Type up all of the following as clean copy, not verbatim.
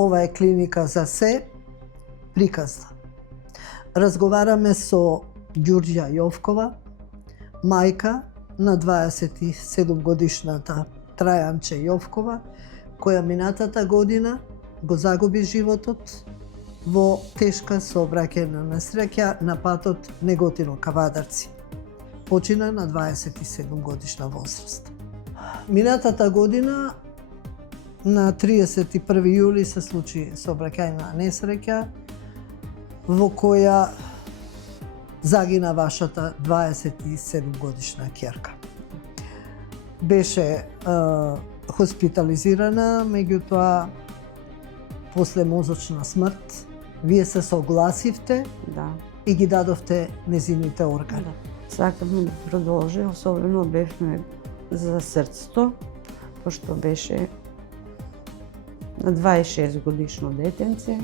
Ова е клиника за се приказна. Разговараме со Ѓурѓа Јовкова, мајка на 27 годишната Трајанче Јовкова, која минатата година го загуби животот во тешка сообраќајна несреќа на патот Неготино ка Вадарци. Почина на 27 годишна возраст. Минатата година на 31 јули се случи сообраќајна несреќа во која загина вашата 27 годишна ќерка. Беше хоспитализирана, меѓутоа после мозочна смрт вие се согласивте и ги дадовте незините органи. Сакаме да продолжи, особено бевме за срцето, пошто беше на 26 годишно детенце,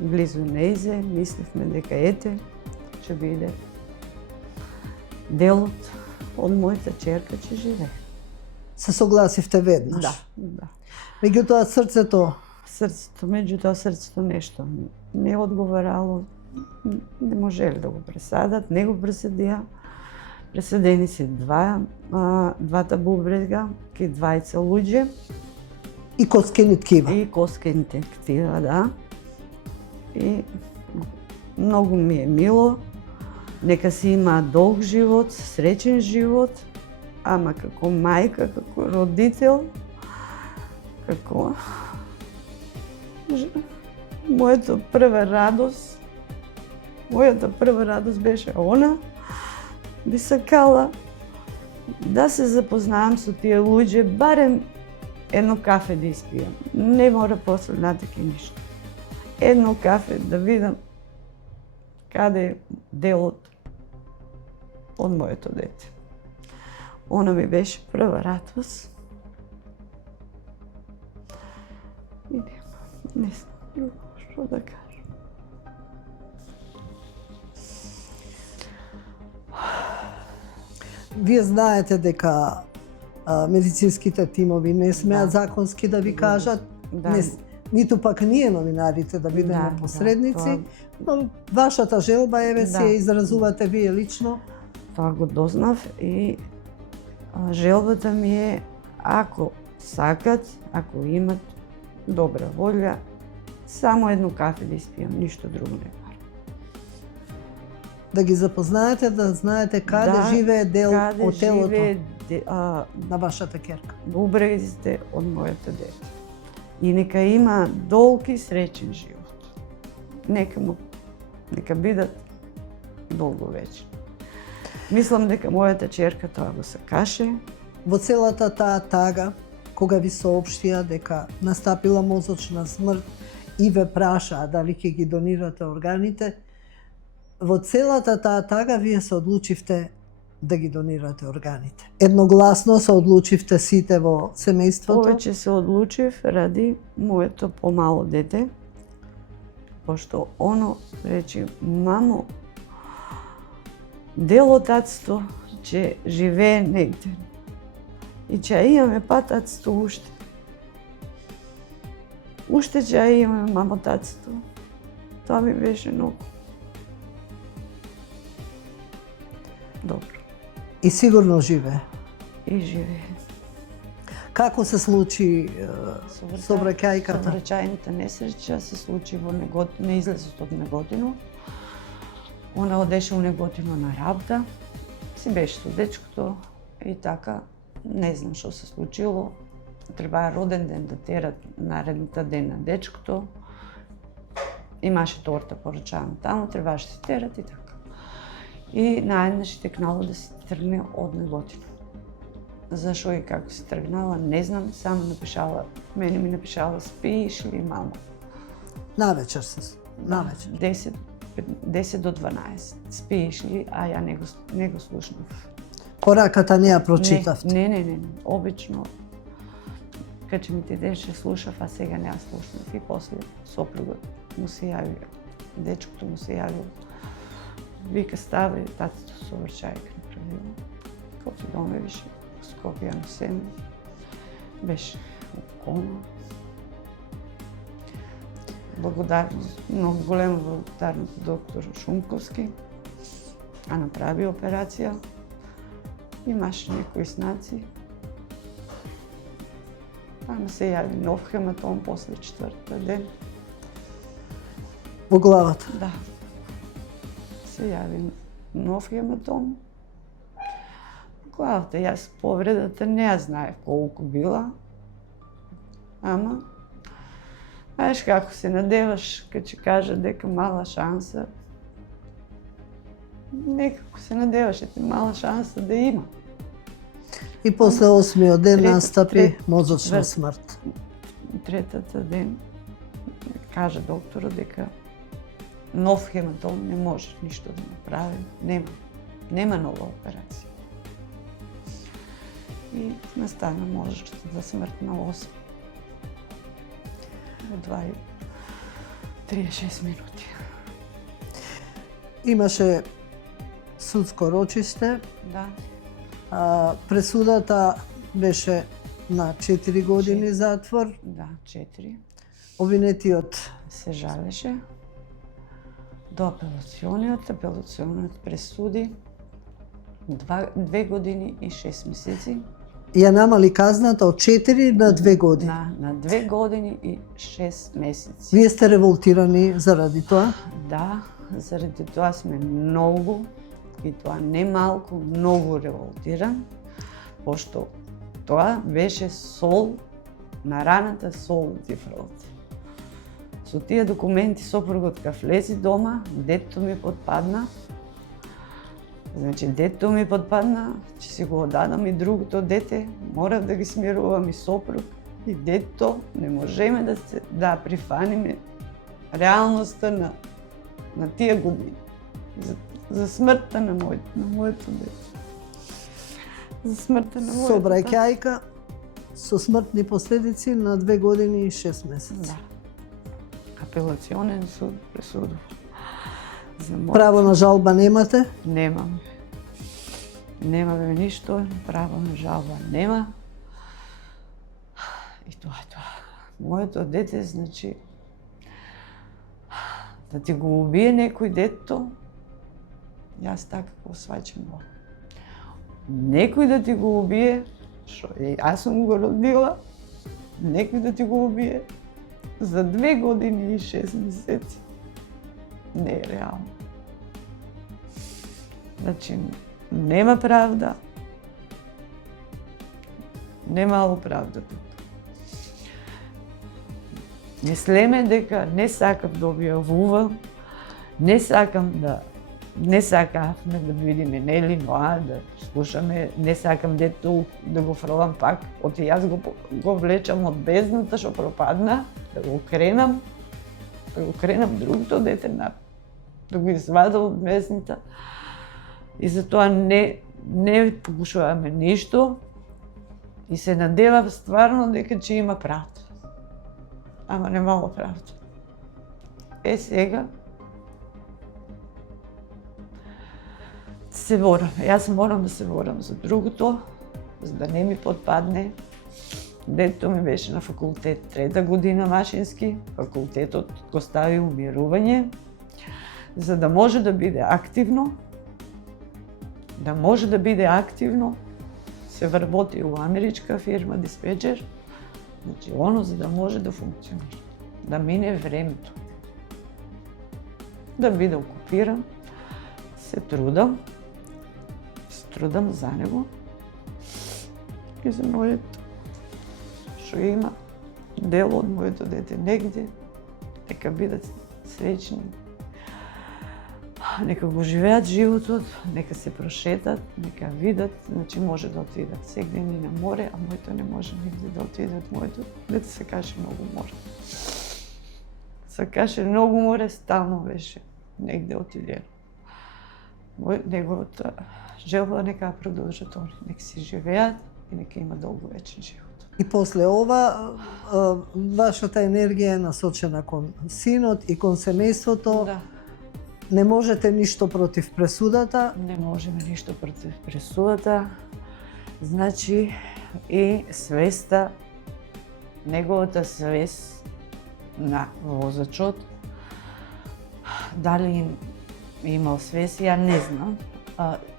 близу неизе, мисливме дека ете, ќе биде делот од мојата ќерка ќе живее. Се согласивте веднаш? Да. Меѓутоа срцето, меѓутоа срцето нешто не одговарало, не можеле да го пресадат, не го преседија. Преседени се двата бубрега, ки двајца луѓе. И коскени ткива. И коскените ткива, да. И многу ми е мило, нека си има долг живот, среќен живот, ама како мајка, како родител, како мојата прва радост беше она, би сакала да се запознаам со тие луѓе, барем едно кафе да испијам. Не мора после натаки ништо. Едно кафе да видам каде е делот од моето дете. Она ми беше прва радост. И не знам што да кажам. Вие знаете дека медицинските тимови не смеат законски да ви кажат, ниту пак ние новинарите да бидеме посредници, но вашата желба еве се изразувате вие лично. Тоа го дознав и желбата ми е, ако сакат, ако имат добра волја, само едно кафе да испијам, ништо друго не барам. Да ги запознаете, да знаете каде живее дел од телото на вашата ќерка. Бубрегите од моето дете. И нека има долг и среќен живот. Нека бидат долговечни. Мислам дека мојата ќерка тоа го сакаше. Во целата таа тага, кога ви соопштија дека настапила мозочна смрт и ве прашаа дали ќе ги донирате органите, во целата таа тага вие се одлучивте да ги донирате органите. Едногласно се одлучивте сите во семејството? Повеќе се одлучив ради моето помало дете, пошто оно рече, мамо, дел од татство ќе живее негде и ќе имаме па татство уште. Уште ќе имаме мамо татство. Тоа ми беше многу добро. И сигурно живее? И живее. Како се случи сообраќајката? Сообраќајната несреќа се случи на излезот од Неготино. Она одеше у Неготино на работа, си беше со дечкото и така, не знам што се случило. Требаа роден ден да терат наредната ден на дечкото. Имаше торта порачана таму, требаше да се терат и така. И наеднаш текнало да се тргне од Неготино. Зашо и како се тргнала, не знам, само напишала, мене ми напишала, спииш ли, мамо? Навечер се, навечер. 10 до 12. Спииш ли, а ја не го слушнав. Пораката не ја прочитавте? Не. Обично, кога ми ти деше слушав, а сега не ја слушнав. И после сопругот му се јави, дечкото му се јави. Вика, ставај, татото сообраќајка направила. Кофи доме више, Скопје на Семе. Беше у кома. многу голема благодарност доктор Шумковски, а направи операција. Имаше некои знаци. Ама се јави нов хематом после 4-ти ден. Во главата. Да. Се јави нов хематом. Главата, јас повредата не ја знаев колку била. Ама, знаеш како се надеваш, кога ќе кажа дека мала шанса, некако се надеваш мала шанса да има. И после 8-миот ден настапи трет- мозочна четврт- смрт. Третата ден кажа докторот дека нов хематом не може ништо да направи. Нема нова операција. И настана мозочната смрт на 8. Во 2:36 минути. Имаше судско рочиште. Да. Пресудата беше на 4 години затвор. Да, 4. Обвинетиот Се жалеше до апелациониот пресуди 2 години и 6 месеци. ја намали казната од 4 на 2 години. На 2 години и 6 месеци. Вие сте револтирани заради тоа? Да, заради тоа сме многу, и тоа не малку, многу револтиран, пошто тоа беше сол на раната, сол од цифралот. Со тие документи сопругот кога влези дома, детето ми подпадна. Значи, детето ми подпадна, че си го одадам и другото дете, морав да ги смирувам и сопруг и детето, не можеме да прифаниме реалноста на тие години. За смртта на моето дете. За смртта на моето Сообраќајка со смртни последици на 2 години и 6 месеци. Да. Апелационен суд пресудов. За мојот Право на жалба немате? Немам. Немаме ништо, право на жалба нема. И тоа е тоа. Моето дете, значи, да ти го убие некој детето, јас така го сваќам го. Некој да ти го убие, што јас сум го родила, некој да ти го убие за 2 години и 6 месеци. Не е реално. Значи, нема правда. Немало правда тука. Мислеме дека не сакам да објавувам, не сакавме да видиме нели ноа, да слушаме, не сакам дето да го фрлам пак, оти јас го влечам од бездната што пропадна, да го кренам другото дете да го извадам од бездната. И затоа не покушуваме ништо и се надевам стварно дека ќе има правда. Ама немало правда. Сега се борам. Јас морам да се борам за другото, за да не ми подпадне. Детето ми беше на факултет 3-та година машински, факултетот го стави умирување, за да може да биде активно. Се вработи у америчка фирма диспечер, значи оно за да може да функционира, да мине времето, да биде окупиран, се трудам за него и за моето, што има дел од моето дете негде, нека бидат среќни, нека го живеат животот, нека се прошетат, нека видат, значи може да отидат сегде ни на море, а моето не може нигде да отиде од моето дете, се каже многу море. Се каже многу море, стално беше негде отидено. Неговата желба нека продолжат они, нека си живеат и нека има долговечен живот. И после ова, вашата енергија е насочена кон синот и кон семејството. Да. Не можете ништо против пресудата. Не можеме ништо против пресудата. Значи и свеста, неговата свест на возачот. Дали имал свес, ја не знам.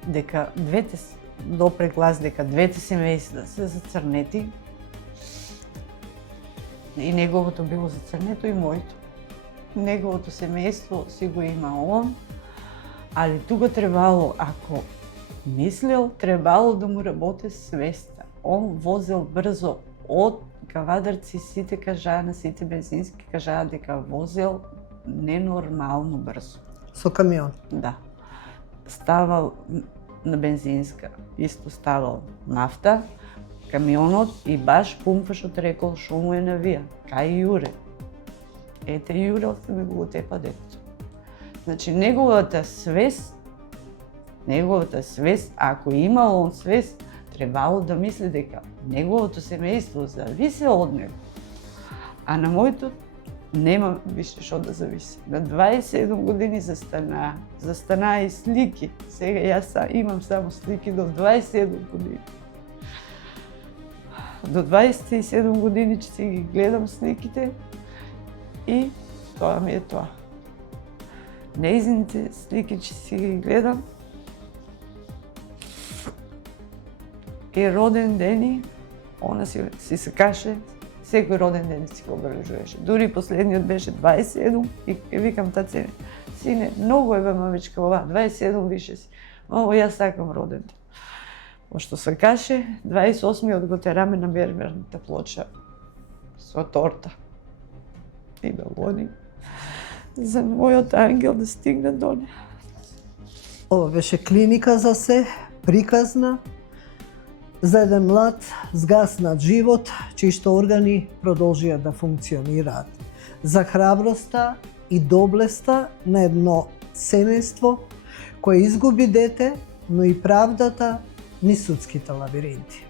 Дека двете, допре глас дека двете семејства се зацрнети. И неговото било зацрнето и моето. Неговото семејство си го има он, али тука требало, ако мислел, требало да му работи свеста. Он возел брзо од Кавадарци, сите кажаа, на сите бензински кажаа дека возел ненормално брзо. Со камион. Да. Ставал на бензинска, исто ставал нафта, камионот и баш пумпашот рекол шо му е навија, кај Јуре. Ете Јуре ми го утепа детето. Значи неговата свест, ако имал он свест, требало да мисли дека неговото семејство зависи од него. А на моето нема више што да зависи. На 27 години застанаа и слики. Сега јас имам само слики до 27 години. До 27 години ќе си ги гледам сликите и тоа ми е тоа. Неизните слики ќе си ги гледам и роден дени, она си се каше, секој роден ден си го обележуваше. Дури последниот беше 27 и викам тацене, сине, многу е бе мамичка ова, 27 више си. Мамо, јас сакам роден ден. Пошто се каше, 28-иот го тераме на мермерната плоча со торта и балони за мојот ангел да стигне до неа. Ова беше клиника за се, приказна, за еден млад, згаснат живот, чијшто органи продолжија да функционираат. За храброста и доблеста на едно семејство кое изгуби дете, но и правдата низ судските лабиринти.